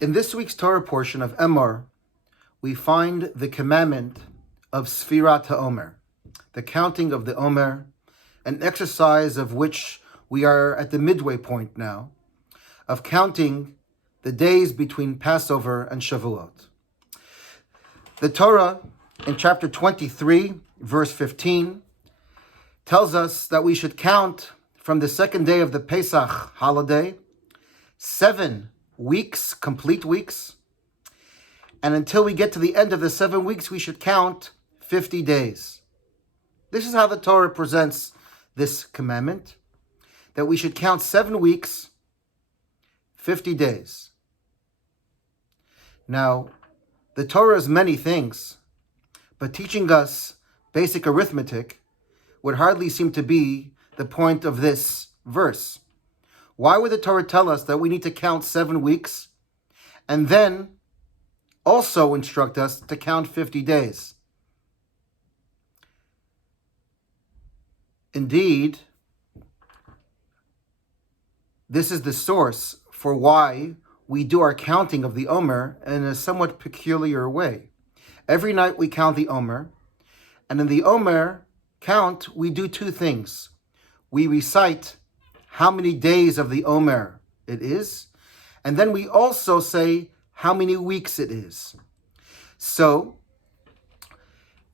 In this week's Torah portion of Emor, we find the commandment of Sfirat HaOmer, the counting of the Omer, an exercise of which we are at the midway point now, of counting the days between Passover and Shavuot. The Torah, in chapter 23, verse 15, tells us that we should count from the second day of the Pesach holiday 7 weeks, complete weeks, and until we get to the end of the 7 weeks, we should count 50 days. This is how the Torah presents this commandment, that we should count 7 weeks, 50 days. Now, the Torah is many things, but teaching us basic arithmetic would hardly seem to be the point of this verse. Why would the Torah tell us that we need to count 7 weeks and then also instruct us to count 50 days? Indeed, this is the source for why we do our counting of the Omer in a somewhat peculiar way. Every night we count the Omer, and in the Omer count, we do 2 things. We recite how many days of the Omer it is, and then we also say how many weeks it is. So,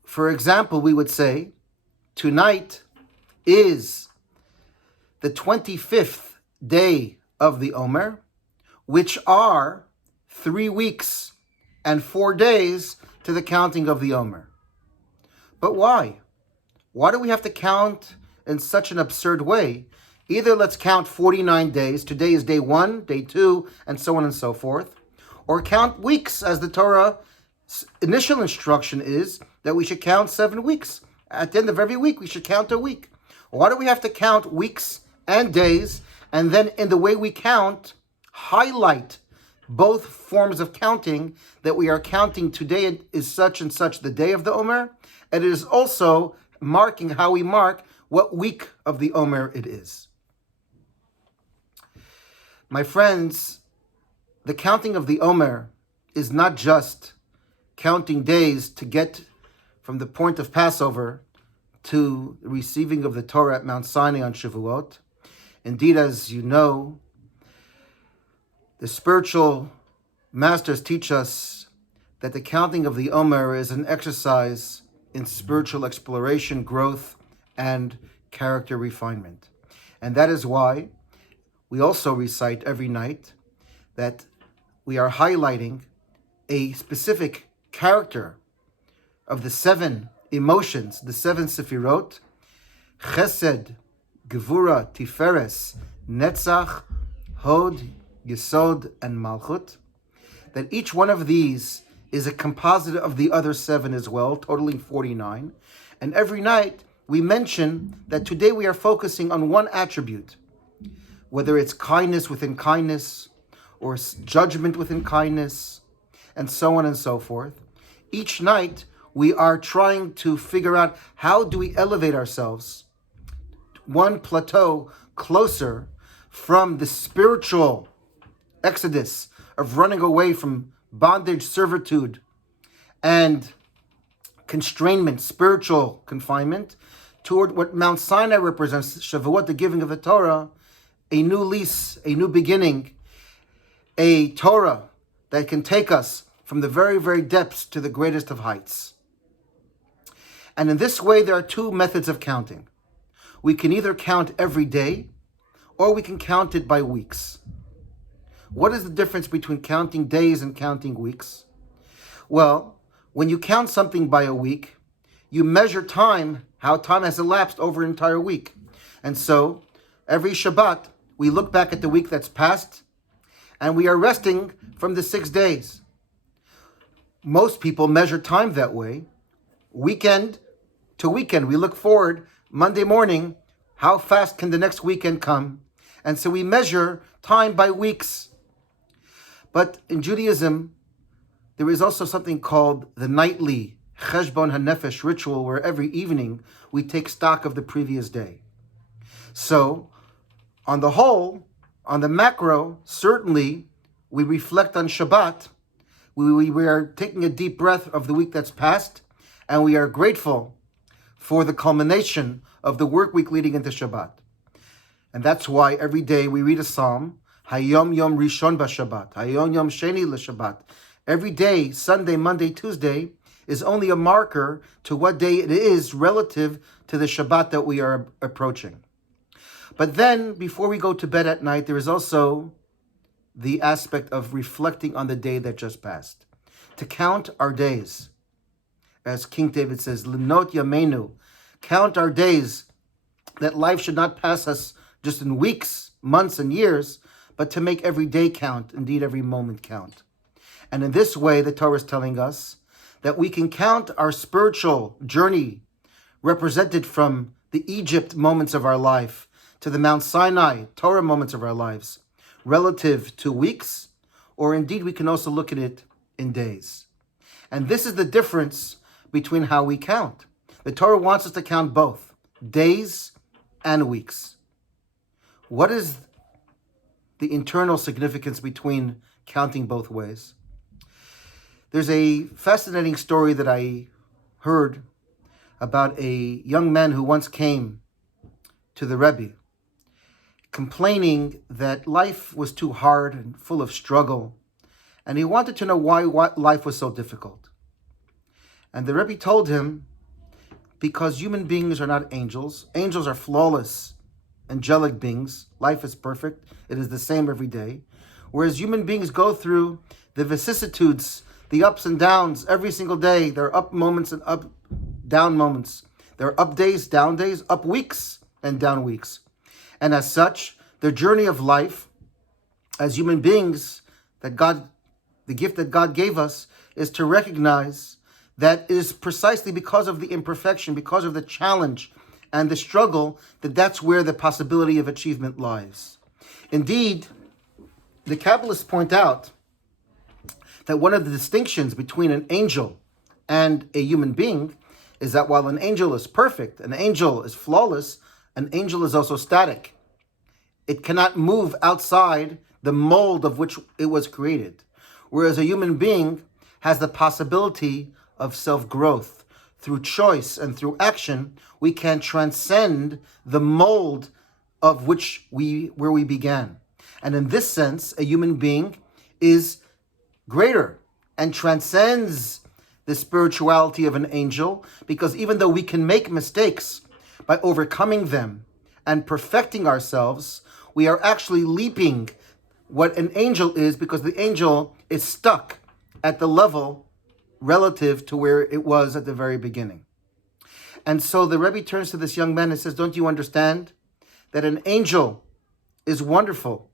for example, we would say, tonight is the 25th day of the Omer, which are 3 weeks and 4 days to the counting of the Omer. But why? Why do we have to count in such an absurd way? Either let's count 49 days, today is day 1, day 2, and so on and so forth, or count weeks, as the Torah's initial instruction is that we should count 7 weeks. At the end of every week, we should count a week. Why do we have to count weeks and days, and then in the way we count, highlight both forms of counting, that we are counting today is such and such the day of the Omer, and it is also marking how we mark what week of the Omer it is. My friends, the counting of the Omer is not just counting days to get from the point of Passover to the receiving of the Torah at Mount Sinai on Shavuot. Indeed, as you know, the spiritual masters teach us that the counting of the Omer is an exercise in spiritual exploration, growth, and character refinement. And that is why we also recite every night that we are highlighting a specific character of the 7 emotions, the 7 sefirot, Chesed, Gevura, Tiferes, Netzach, Hod, Yesod, and Malchut, that each one of these is a composite of the other 7 as well, totaling 49. And every night we mention that today we are focusing on one attribute, whether it's kindness within kindness, or judgment within kindness, and so on and so forth. Each night we are trying to figure out how do we elevate ourselves one plateau closer from the spiritual exodus of running away from bondage, servitude, and constrainment, spiritual confinement, toward what Mount Sinai represents, Shavuot, the giving of the Torah, a new lease, a new beginning, a Torah that can take us from the very, very depths to the greatest of heights. And in this way, there are 2 methods of counting. We can either count every day, or we can count it by weeks. What is the difference between counting days and counting weeks? Well, when you count something by a week, you measure time, how time has elapsed over an entire week. And so, every Shabbat, we look back at the week that's passed, and we are resting from the 6 days. Most people measure time that way. Weekend to weekend, we look forward, Monday morning, how fast can the next weekend come? And so we measure time by weeks. But in Judaism, there is also something called the nightly Cheshbon HaNefesh ritual, where every evening we take stock of the previous day. So, on the whole, on the macro, certainly we reflect on Shabbat, we are taking a deep breath of the week that's passed, and we are grateful for the culmination of the work week leading into Shabbat. And that's why every day we read a psalm, Hayom Yom Rishon B'Shabbat, Hayom Yom Sheni L'Shabbat. Every day, Sunday, Monday, Tuesday, is only a marker to what day it is relative to the Shabbat that we are approaching. But then, before we go to bed at night, there is also the aspect of reflecting on the day that just passed. To count our days. As King David says, Limnot Yameinu, count our days, that life should not pass us just in weeks, months, and years, but to make every day count, indeed every moment count. And in this way, the Torah is telling us that we can count our spiritual journey represented from the Egypt moments of our life to the Mount Sinai, Torah moments of our lives, relative to weeks, or indeed we can also look at it in days. And this is the difference between how we count. The Torah wants us to count both, days and weeks. What is the internal significance between counting both ways? There's a fascinating story that I heard about a young man who once came to the Rabbi, complaining that life was too hard and full of struggle, and he wanted to know why life was so difficult. And the Rebbe told him, because human beings are not angels. Angels are flawless, angelic beings. Life is perfect. It is the same every day. Whereas human beings go through the vicissitudes, the ups and downs every single day. There are up moments and up down moments. There are up days, down days, up weeks and down weeks. And as such, the journey of life as human beings, the gift that God gave us, is to recognize that it is precisely because of the imperfection, because of the challenge and the struggle, that's where the possibility of achievement lies. Indeed, the Kabbalists point out that one of the distinctions between an angel and a human being is that while an angel is perfect, an angel is flawless, an angel is also static. It cannot move outside the mold of which it was created. Whereas a human being has the possibility of self-growth. Through choice and through action, we can transcend the mold of where we began. And in this sense, a human being is greater and transcends the spirituality of an angel, because even though we can make mistakes, by overcoming them and perfecting ourselves, we are actually leaping what an angel is, because the angel is stuck at the level relative to where it was at the very beginning. And so the Rebbe turns to this young man and says, don't you understand that an angel is wonderful,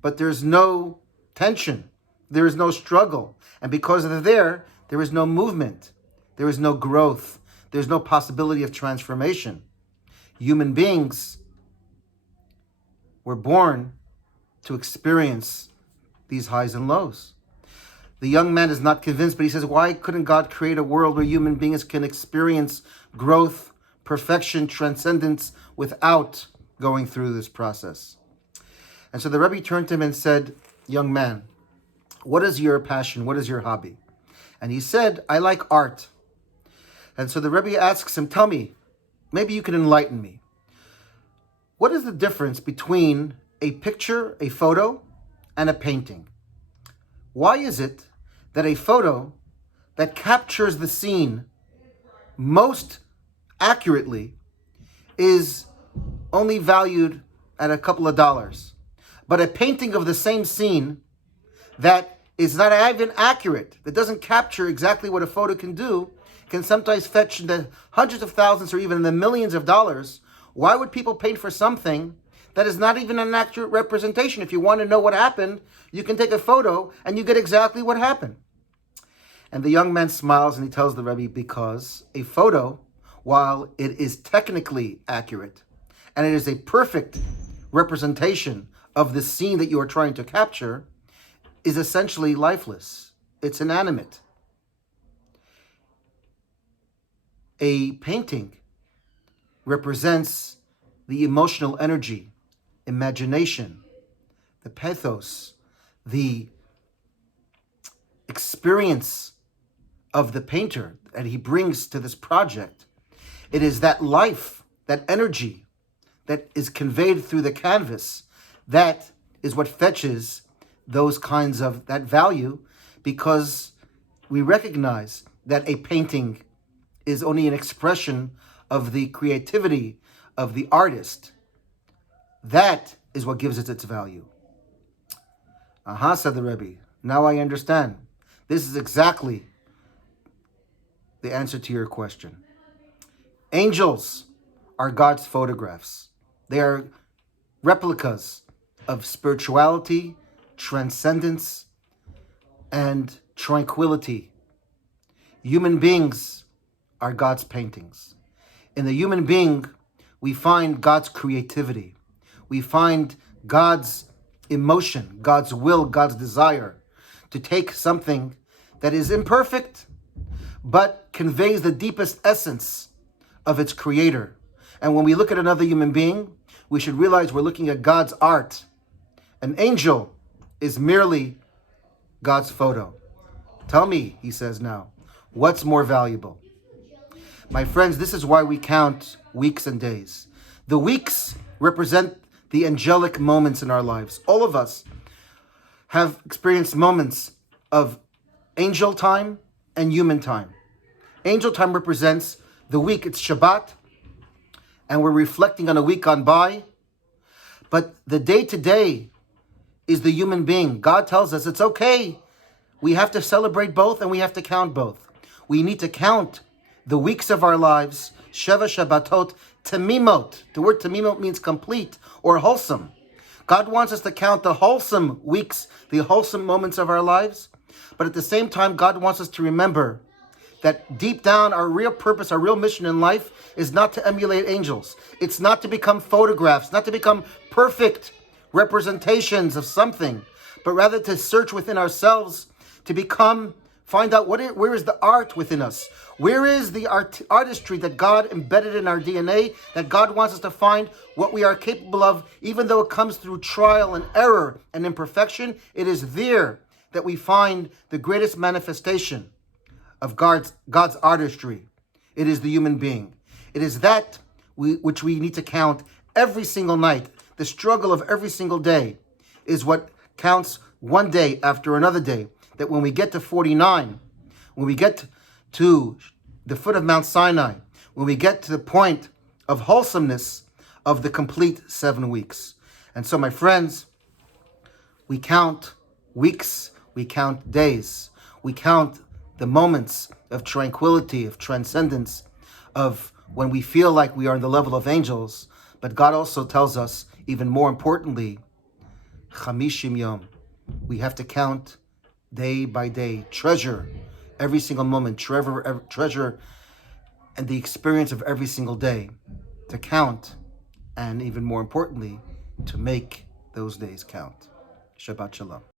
but there's no tension, there is no struggle, and because they're there is no movement, there is no growth, there's no possibility of transformation. Human beings were born to experience these highs and lows. The young man is not convinced, but he says, why couldn't God create a world where human beings can experience growth, perfection, transcendence without going through this process? And so the Rebbe turned to him and said, young man, what is your passion? What is your hobby? And he said, I like art. And so the Rebbe asks him, tell me, maybe you can enlighten me. What is the difference between a picture, a photo, and a painting? Why is it that a photo that captures the scene most accurately is only valued at a couple of dollars, but a painting of the same scene that is not even accurate, that doesn't capture exactly what a photo can do, can sometimes fetch in the hundreds of thousands or even in the millions of dollars? Why would people paint for something that is not even an accurate representation? If you want to know what happened, you can take a photo and you get exactly what happened. And the young man smiles and he tells the Rebbe, because a photo, while it is technically accurate and it is a perfect representation of the scene that you are trying to capture, is essentially lifeless. It's inanimate. A painting represents the emotional energy, imagination, the pathos, the experience of the painter that he brings to this project. It is that life, that energy that is conveyed through the canvas, that is what fetches those kinds of that value, because we recognize that a painting is only an expression of the creativity of the artist. That is what gives it its value. Aha, said the Rebbe. Now I understand. This is exactly the answer to your question. Angels are God's photographs. They are replicas of spirituality, transcendence, and tranquility. Human beings are God's paintings. In the human being, we find God's creativity. We find God's emotion, God's will, God's desire to take something that is imperfect, but conveys the deepest essence of its creator. And when we look at another human being, we should realize we're looking at God's art. An angel is merely God's photo. Tell me, he says now, what's more valuable? My friends, this is why we count weeks and days. The weeks represent the angelic moments in our lives. All of us have experienced moments of angel time and human time. Angel time represents the week. It's Shabbat, and we're reflecting on a week gone by. But the day-to-day is the human being. God tells us it's okay. We have to celebrate both, and we have to count both. We need to count the weeks of our lives, Sheva Shabbatot, Tamimot. The word Tamimot means complete or wholesome. God wants us to count the wholesome weeks, the wholesome moments of our lives. But at the same time, God wants us to remember that deep down, our real purpose, our real mission in life is not to emulate angels. It's not to become photographs, not to become perfect representations of something, but rather to search within ourselves to find out where is the art within us. Where is the artistry that God embedded in our DNA, that God wants us to find what we are capable of, even though it comes through trial and error and imperfection. It is there that we find the greatest manifestation of God's artistry. It is the human being. It is that which we need to count every single night. The struggle of every single day is what counts one day after another day. That when we get to 49, when we get to the foot of Mount Sinai, when we get to the point of wholesomeness of the complete 7 weeks. And so, my friends, we count weeks, we count days, we count the moments of tranquility, of transcendence, of when we feel like we are on the level of angels. But God also tells us, even more importantly, Chamishim Yom. We have to count day by day, treasure every single moment, treasure and the experience of every single day, to count, and even more importantly, to make those days count. Shabbat Shalom.